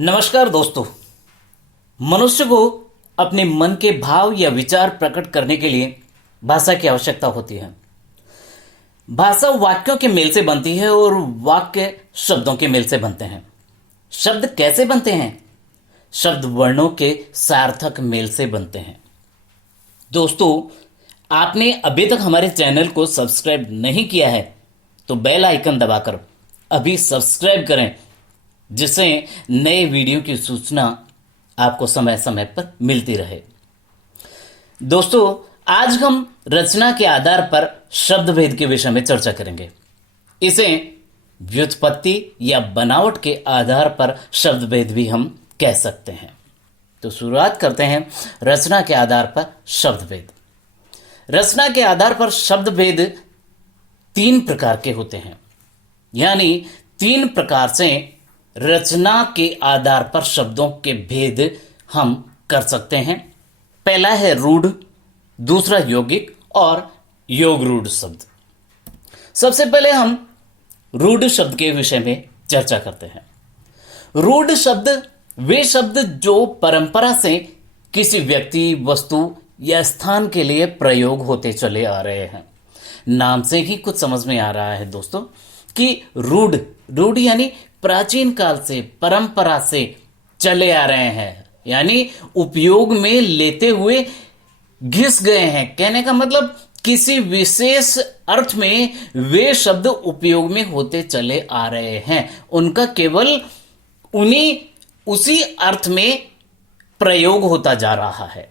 नमस्कार दोस्तों। मनुष्य को अपने मन के भाव या विचार प्रकट करने के लिए भाषा की आवश्यकता होती है। भाषा वाक्यों के मेल से बनती है और वाक्य शब्दों के मेल से बनते हैं। शब्द कैसे बनते हैं? शब्द वर्णों के सार्थक मेल से बनते हैं। दोस्तों, आपने अभी तक हमारे चैनल को सब्सक्राइब नहीं किया है तो बेल आइकन दबाकर अभी सब्सक्राइब करें, जिससे नए वीडियो की सूचना आपको समय समय पर मिलती रहे। दोस्तों, आज हम रचना के आधार पर शब्द भेद के विषय में चर्चा करेंगे। इसे व्युत्पत्ति या बनावट के आधार पर शब्द भेद भी हम कह सकते हैं। तो शुरुआत करते हैं रचना के आधार पर शब्द भेद। रचना के आधार पर शब्द भेद 3 प्रकार के होते हैं, यानी 3 प्रकार से रचना के आधार पर शब्दों के भेद हम कर सकते हैं। पहला है रूढ़, दूसरा यौगिक और योग रूढ़ शब्द। सबसे पहले हम रूढ़ शब्द के विषय में चर्चा करते हैं। रूढ़ शब्द वे शब्द जो परंपरा से किसी व्यक्ति, वस्तु या स्थान के लिए प्रयोग होते चले आ रहे हैं। नाम से ही कुछ समझ में आ रहा है दोस्तों कि रूढ़ यानी प्राचीन काल से, परंपरा से चले आ रहे हैं, यानी उपयोग में लेते हुए घिस गए हैं। कहने का मतलब किसी विशेष अर्थ में वे शब्द उपयोग में होते चले आ रहे हैं, उनका केवल उसी अर्थ में प्रयोग होता जा रहा है।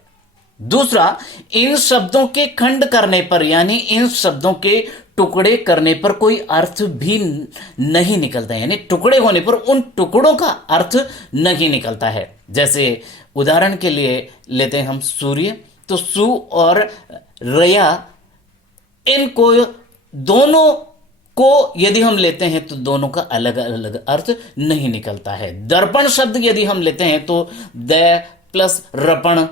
दूसरा, इन शब्दों के खंड करने पर, यानी इन शब्दों के टुकड़े करने पर कोई अर्थ भी नहीं निकलता है, यानी टुकड़े होने पर उन टुकड़ों का अर्थ नहीं निकलता है। जैसे उदाहरण के लिए लेते हैं हम सूर्य, तो सु और रया, इनको दोनों को यदि हम लेते हैं तो दोनों का अलग अलग अर्थ नहीं निकलता है। दर्पण शब्द यदि हम लेते हैं तो द प्लस रपण,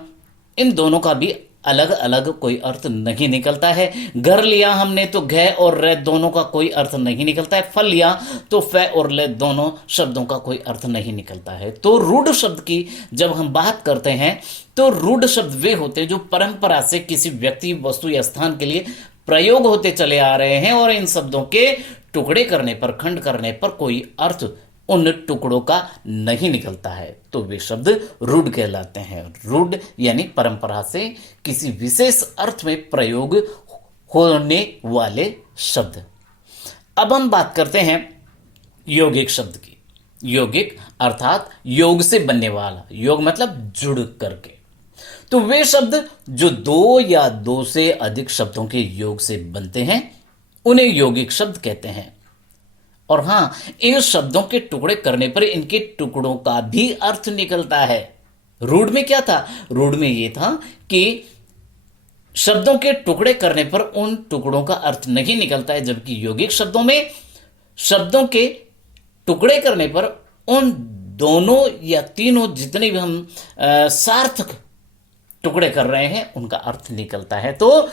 इन दोनों का भी अलग अलग कोई अर्थ नहीं निकलता है। घर लिया हमने तो घ और रे दोनों का कोई अर्थ नहीं निकलता है। फल लिया तो फ और ले दोनों शब्दों का कोई अर्थ नहीं निकलता है। तो रूढ़ शब्द की जब हम बात करते हैं तो रूढ़ शब्द वे होते हैं जो परंपरा से किसी व्यक्ति, वस्तु या स्थान के लिए प्रयोग होते चले आ रहे हैं और इन शब्दों के टुकड़े करने पर, खंड करने पर कोई अर्थ उन टुकड़ों का नहीं निकलता है, तो वे शब्द रूढ़ कहलाते हैं। रूढ़ यानी परंपरा से किसी विशेष अर्थ में प्रयोग होने वाले शब्द। अब हम बात करते हैं यौगिक शब्द की। यौगिक अर्थात योग से बनने वाला, योग मतलब जुड़ करके। तो वे शब्द जो 2 या 2 से अधिक शब्दों के योग से बनते हैं उन्हें यौगिक शब्द कहते हैं। और हां, इन शब्दों के टुकड़े करने पर इनके टुकड़ों का भी अर्थ निकलता है। रूढ़ में क्या था? रूढ़ में यह था कि शब्दों के टुकड़े करने पर उन टुकड़ों का अर्थ नहीं निकलता है, जबकि यौगिक शब्दों में शब्दों के टुकड़े करने पर उन दोनों या तीनों जितने भी हम सार्थक टुकड़े कर रहे हैं उनका अर्थ निकलता है। तो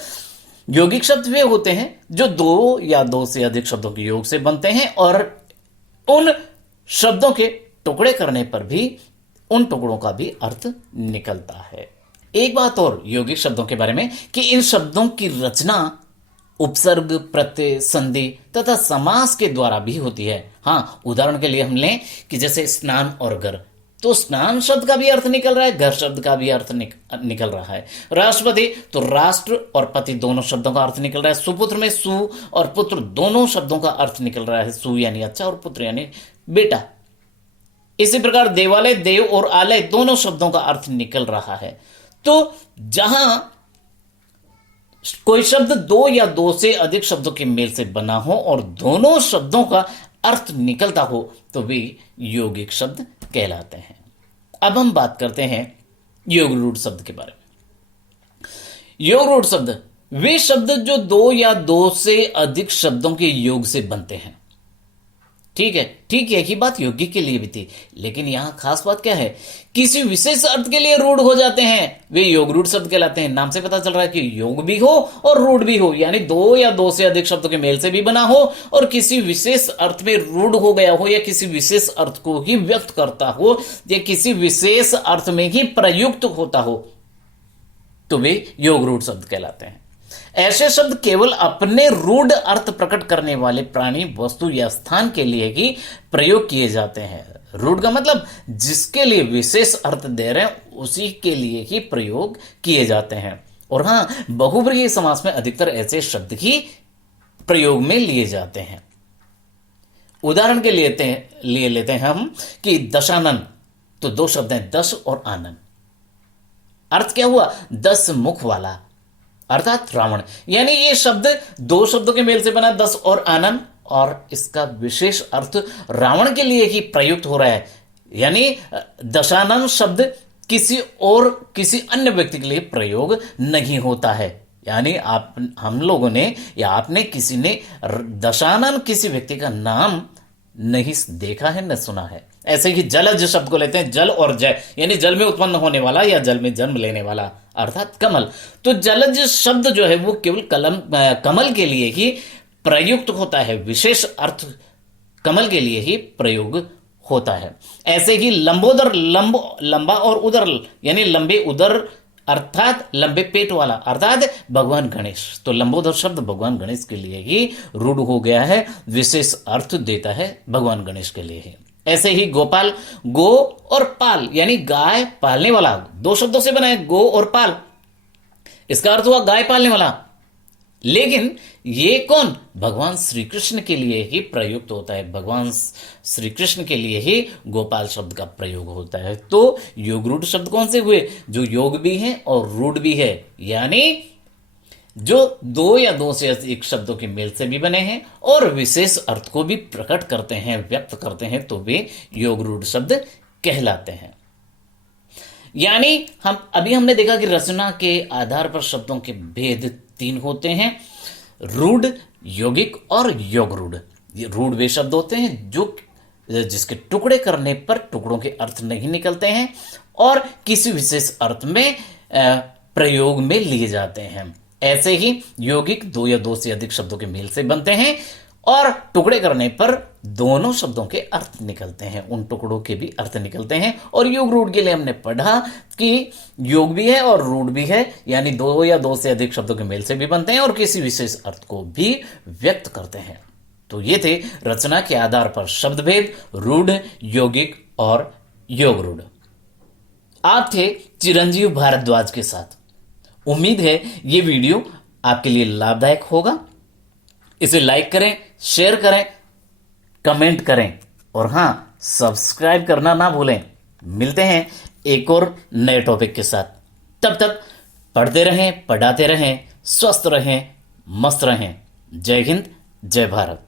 यौगिक शब्द वे होते हैं जो 2 या 2 से अधिक शब्दों के योग से बनते हैं और उन शब्दों के टुकड़े करने पर भी उन टुकड़ों का भी अर्थ निकलता है। एक बात और यौगिक शब्दों के बारे में कि इन शब्दों की रचना उपसर्ग, प्रत्यय, संधि तथा समास के द्वारा भी होती है। हां, उदाहरण के लिए हम लें कि जैसे स्नान और घर, तो स्नान शब्द का भी अर्थ निकल रहा है, घर शब्द का भी अर्थ निकल रहा है। राष्ट्रपति, तो राष्ट्र और पति दोनों शब्दों का अर्थ निकल रहा है। सुपुत्र में सु और पुत्र दोनों शब्दों का अर्थ निकल रहा है। सु यानी अच्छा और पुत्र यानी बेटा। इसी प्रकार देवालय, देव और आलय दोनों शब्दों का अर्थ निकल रहा है। तो जहां कोई शब्द 2 या 2 से अधिक शब्दों के मेल से बना हो और दोनों शब्दों का अर्थ निकलता हो तो वे यौगिक शब्द कहलाते हैं। अब हम बात करते हैं योग रूढ़ शब्द के बारे में। योग रूढ़ शब्द वे शब्द जो 2 या 2 से अधिक शब्दों के योग से बनते हैं। ठीक है कि बात योगी के लिए भी थी, लेकिन यहां खास बात क्या है, किसी विशेष अर्थ के लिए रूढ़ हो जाते हैं वे योग रूढ़ शब्द कहलाते हैं। नाम से पता चल रहा है कि योग भी हो और रूढ़ भी हो, यानी दो या दो से अधिक शब्दों के मेल से भी बना हो और किसी विशेष अर्थ में रूढ़ हो गया हो या किसी विशेष अर्थ को ही व्यक्त करता हो या किसी विशेष अर्थ में ही प्रयुक्त होता हो, तो वे योग रूढ़ शब्द कहलाते हैं। ऐसे शब्द केवल अपने रूढ़ अर्थ प्रकट करने वाले प्राणी, वस्तु या स्थान के लिए ही प्रयोग किए जाते हैं। रूढ़ का मतलब जिसके लिए विशेष अर्थ दे रहे हैं उसी के लिए ही प्रयोग किए जाते हैं। और हां, बहुव्रीहि समास में अधिकतर ऐसे शब्द ही प्रयोग में लिए जाते हैं। उदाहरण के लिए लेते हैं हम कि दशानन, तो दो शब्द हैं दश और आनन। अर्थ क्या हुआ, 10 मुख वाला अर्थात रावण, यानी ये शब्द दो शब्दों के मेल से बना, दस और आनन, और इसका विशेष अर्थ रावण के लिए ही प्रयुक्त हो रहा है। यानी दशानन शब्द किसी और किसी अन्य व्यक्ति के लिए प्रयोग नहीं होता है। यानी हम लोगों ने या आपने किसी ने दशानन किसी व्यक्ति का नाम नहीं देखा है, न सुना है। ऐसे ही जलज शब्द को लेते हैं, जल और जय, यानी जल में उत्पन्न होने वाला या जल में जन्म लेने वाला अर्थात कमल। तो जलज शब्द जो है वो केवल कमल के लिए ही प्रयुक्त होता है, विशेष अर्थ कमल के लिए ही प्रयोग होता है। ऐसे ही लंबोदर, लंबा और उदर, यानी लंबे उदर अर्थात लंबे पेट वाला अर्थात भगवान गणेश। तो लंबोदर शब्द भगवान गणेश के लिए ही रूढ़ हो गया है, विशेष अर्थ देता है भगवान गणेश के लिए ही। ऐसे ही गोपाल, गो और पाल, यानी गाय पालने वाला, दो शब्दों से बना है, गो और पाल। इसका अर्थ हुआ गाय पालने वाला, लेकिन ये कौन, भगवान श्री कृष्ण के लिए ही प्रयुक्त होता है। भगवान श्री कृष्ण के लिए ही गोपाल शब्द का प्रयोग होता है। तो योग रूढ़ शब्द कौन से हुए, जो योग भी है और रूढ़ भी है, यानी जो दो या दो से अधिक शब्दों के मेल से भी बने हैं और विशेष अर्थ को भी प्रकट करते हैं, व्यक्त करते हैं, तो वे योग रूढ़ शब्द कहलाते हैं। यानी हमने देखा कि रचना के आधार पर शब्दों के भेद 3 होते हैं, रूढ़, यौगिक और योग रूढ़। ये रूढ़ वे शब्द होते हैं जो जिसके टुकड़े करने पर टुकड़ों के अर्थ नहीं निकलते हैं और किसी विशेष अर्थ में प्रयोग में लिए जाते हैं। ऐसे ही यौगिक दो या दो से अधिक शब्दों के मेल से बनते हैं और टुकड़े करने पर दोनों शब्दों के अर्थ निकलते हैं, उन टुकड़ों के भी अर्थ निकलते हैं। और योग रूढ़ के लिए हमने पढ़ा कि योग भी है और रूढ़ भी है, यानी दो या दो से अधिक शब्दों के मेल से भी बनते हैं और किसी विशेष अर्थ को भी व्यक्त करते हैं। तो ये थे रचना के आधार पर शब्द भेद, रूढ़, यौगिक और योग रूढ़। आप थे चिरंजीव भारद्वाज के साथ। उम्मीद है ये वीडियो आपके लिए लाभदायक होगा। इसे लाइक करें, शेयर करें, कमेंट करें और हां, सब्सक्राइब करना ना भूलें। मिलते हैं एक और नए टॉपिक के साथ। तब तक पढ़ते रहें, पढ़ाते रहें, स्वस्थ रहें, मस्त रहें। जय हिंद, जय भारत।